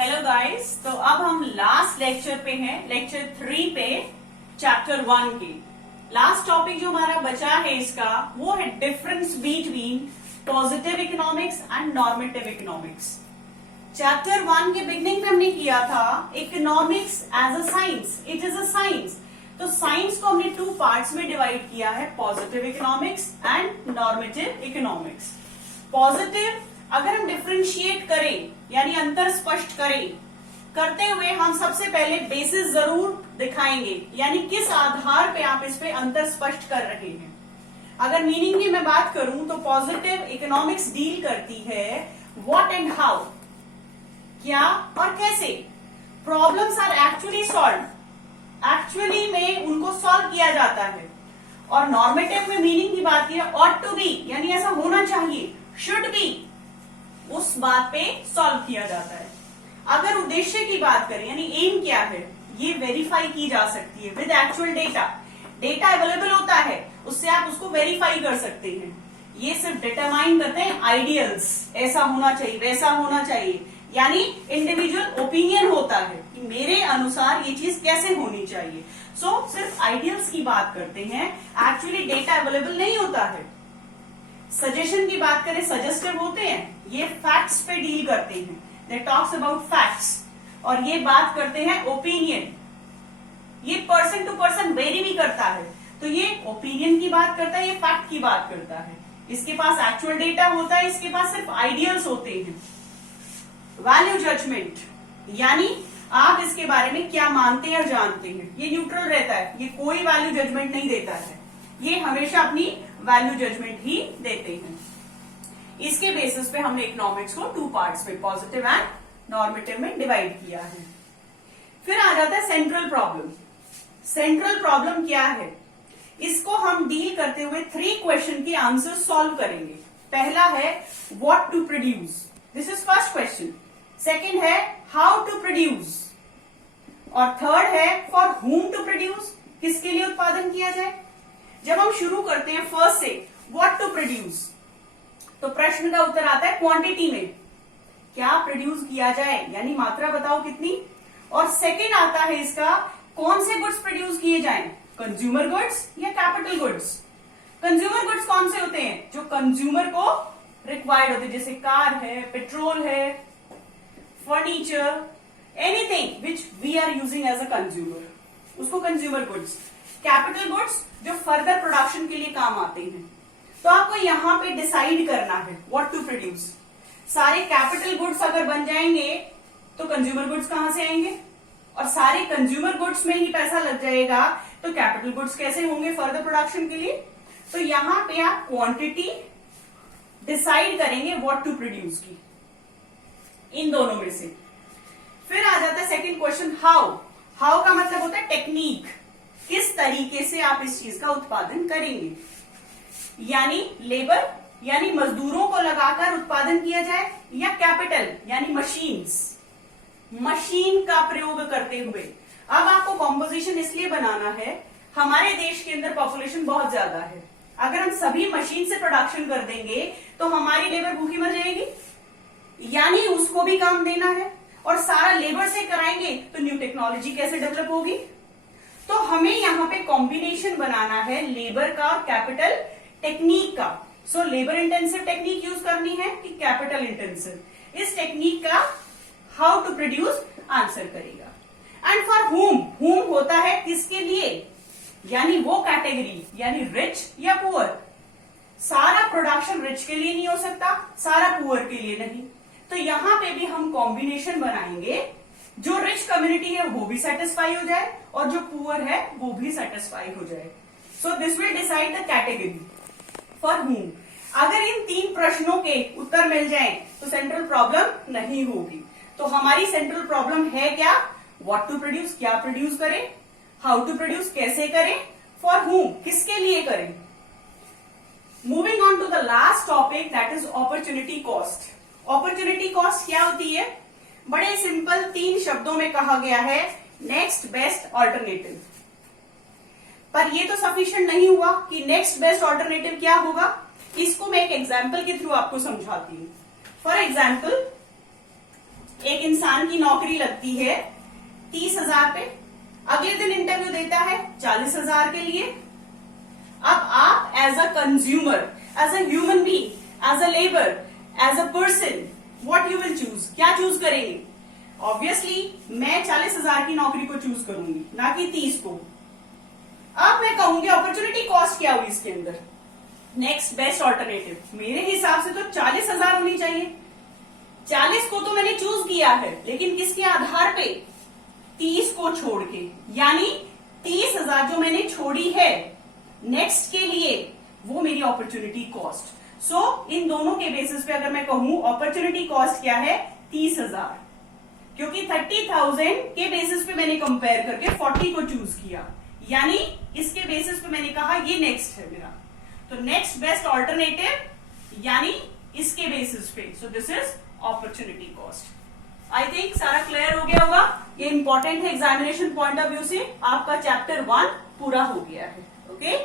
Hello guys, तो अब हम लास्ट लेक्चर पे हैं, लेक्चर 3 पे चैप्टर 1 के। लास्ट टॉपिक जो हमारा बचा है इसका वो है difference between positive economics and normative economics. Chapter 1 के बिगनिंग में हमने किया था economics as a science, it is a science. तो साइंस को हमने 2 पार्ट्स में डिवाइड किया है, positive economics and normative economics. Positive अगर हम डिफरेंशिएट करें यानी अंतर स्पष्ट करें करते हुए हम सबसे पहले बेसिस जरूर दिखाएंगे, यानी किस आधार पे आप इस पे अंतर स्पष्ट कर रहे हैं। अगर मीनिंग की मैं बात करूं तो पॉजिटिव इकोनॉमिक्स डील करती है व्हाट एंड हाउ, क्या और कैसे problems are actually solve, actually में उनको सॉल्व किया जाता है। और नॉर्मेटिव में मीनिंग की बात की ऑट टू बी, यानी ऐसा होना चाहिए, शुड बी, उस बात पे सॉल्व किया जाता है। अगर उद्देश्य की बात करें यानी एम क्या है, ये वेरीफाई की जा सकती है with actual data. Data available होता है, उससे आप उसको वेरीफाई कर सकते हैं। ये सिर्फ डिटरमाइन करते हैं आइडियल्स, ऐसा होना चाहिए वैसा होना चाहिए, यानी इंडिविजुअल ओपिनियन होता है कि मेरे अनुसार ये चीज कैसे होनी चाहिए। सो सिर्फ आइडियल्स की बात करते हैं, एक्चुअली डेटा अवेलेबल नहीं होता है। सजेशन की बात करें, सजेस्टिव होते हैं, ये फैक्ट्स पे डील करते हैं, दे टॉक्स अबाउट फैक्ट्स। और ये बात करते हैं ओपिनियन, ये पर्सन टू पर्सन वेरी भी करता है। तो ये ओपिनियन की बात करता है, ये फैक्ट की बात करता है। इसके पास एक्चुअल डेटा होता है, इसके पास सिर्फ आइडियल्स होते हैं। वैल्यू जजमेंट, यानी आप इसके बारे में क्या मानते हैं और जानते हैं, ये न्यूट्रल रहता है, ये कोई वैल्यू जजमेंट नहीं देता है, ये हमेशा अपनी वैल्यू जजमेंट ही देते हैं। इसके बेसिस पे हमने इकोनॉमिक्स को 2 पार्ट्स में पॉजिटिव एंड नॉर्मेटिव में डिवाइड किया है। फिर आ जाता है सेंट्रल प्रॉब्लम। सेंट्रल प्रॉब्लम क्या है, इसको हम डील करते हुए 3 क्वेश्चन के आंसर सॉल्व करेंगे। पहला है what to produce, this is first question. Second है हाउ टू प्रोड्यूस, और थर्ड है फॉर whom टू प्रोड्यूस, किसके लिए उत्पादन किया जाए। जब हम शुरू करते हैं फर्स्ट से व्हाट टू प्रोड्यूस, तो प्रश्न का उत्तर आता है क्वांटिटी में, क्या प्रोड्यूस किया जाए, यानी मात्रा बताओ कितनी। और सेकंड आता है इसका कौन से गुड्स प्रोड्यूस किए जाएं, कंज्यूमर गुड्स या कैपिटल गुड्स। कंज्यूमर गुड्स कौन से होते हैं, जो कंज्यूमर को रिक्वायर्ड होते हैं, जैसे कार है, पेट्रोल है, furniture, anything which we are using as a consumer, उसको कंज्यूमर गुड्स। कैपिटल गुड्स जो फर्दर प्रोडक्शन के लिए काम आते हैं। तो आपको यहां पे डिसाइड करना है व्हाट टू प्रोड्यूस। सारे कैपिटल गुड्स अगर बन जाएंगे तो कंज्यूमर गुड्स कहां से आएंगे, और सारे कंज्यूमर गुड्स में ही पैसा लग जाएगा तो कैपिटल गुड्स कैसे होंगे फर्दर प्रोडक्शन के लिए। तो यहां पे आप क्वांटिटी डिसाइड करेंगे व्हाट टू प्रोड्यूस की, इन दोनों में से। फिर आ जाता है सेकेंड क्वेश्चन हाउ। हाउ का मतलब होता है टेक्निक, किस तरीके से आप इस चीज का उत्पादन करेंगे, यानी लेबर यानी मजदूरों को लगाकर उत्पादन किया जाए, या कैपिटल यानी मशीन्स, मशीन का प्रयोग करते हुए। अब आपको कॉम्पोजिशन इसलिए बनाना है, हमारे देश के अंदर पॉपुलेशन बहुत ज्यादा है, अगर हम सभी मशीन से प्रोडक्शन कर देंगे तो हमारी लेबर भूखी मर जाएगी, यानी उसको भी काम देना है। और सारा लेबर से कराएंगे तो न्यू टेक्नोलॉजी कैसे डेवलप होगी। तो हमें यहाँ पे कॉम्बिनेशन बनाना है लेबर का और कैपिटल टेक्निक का। So labour intensive technique use करनी है कि कैपिटल इंटेंसिव, इस टेक्निक का हाउ टू प्रोड्यूस आंसर करेगा। एंड फॉर whom होता है किसके लिए, यानी वो कैटेगरी, यानी रिच या पुअर। सारा प्रोडक्शन रिच के लिए नहीं हो सकता, सारा पुअर के लिए नहीं। तो यहां पे भी हम कॉम्बिनेशन बनाएंगे, जो रिच कम्युनिटी है वो भी सेटिस्फाई हो जाए और जो पुअर है वो भी सेटिस्फाई हो जाए। So this will decide the category for whom। अगर इन 3 प्रश्नों के उत्तर मिल जाएं तो सेंट्रल प्रॉब्लम नहीं होगी। तो हमारी सेंट्रल प्रॉब्लम है क्या, व्हाट टू प्रोड्यूस, क्या प्रोड्यूस करें, हाउ टू प्रोड्यूस, कैसे करें, फॉर whom, किसके लिए करें। Moving on to the last topic that is opportunity cost. Opportunity cost क्या होती है, बड़े सिंपल 3 शब्दों में कहा गया है, नेक्स्ट बेस्ट ऑल्टरनेटिव। पर ये तो सफिशिएंट नहीं हुआ कि नेक्स्ट बेस्ट ऑल्टरनेटिव क्या होगा, इसको मैं एक एग्जाम्पल के थ्रू आपको समझाती हूं। फॉर एग्जाम्पल एक इंसान की नौकरी लगती है 30,000 पे, अगले दिन इंटरव्यू देता है 40,000 के लिए। अब आप as a consumer, as a human being, as a labour, as a person, what you will choose, क्या चूज करेंगे? ऑब्वियसली मैं 40,000 की नौकरी को चूज करूंगी, ना कि 30 को। अब मैं कहूंगी अपॉर्चुनिटी कॉस्ट क्या हुई इसके अंदर? नेक्स्ट बेस्ट ऑल्टरनेटिव मेरे हिसाब से तो 40,000 होनी चाहिए। 40 को तो मैंने चूज किया है, लेकिन किसके आधार पे? 30 को छोड़ के, यानी 30,000 जो मैंने छोड़ी है नेक्स्ट के लिए, वो मेरी अपॉर्चुनिटी कॉस्ट। सो इन दोनों के बेसिस पे अगर मैं कहूं अपॉर्चुनिटी कॉस्ट क्या है? 30,000, क्योंकि 30,000 के बेसिस पे मैंने कंपेयर करके 40 को चूज किया, यानी इसके बेसिस पे मैंने कहा ये नेक्स्ट है मेरा, तो नेक्स्ट बेस्ट ऑल्टरनेटिव यानी इसके बेसिस पे। So this is opportunity cost. I think सारा क्लियर हो गया होगा। ये इंपॉर्टेंट है एग्जामिनेशन पॉइंट ऑफ व्यू से। आपका चैप्टर 1 पूरा हो गया है। ओके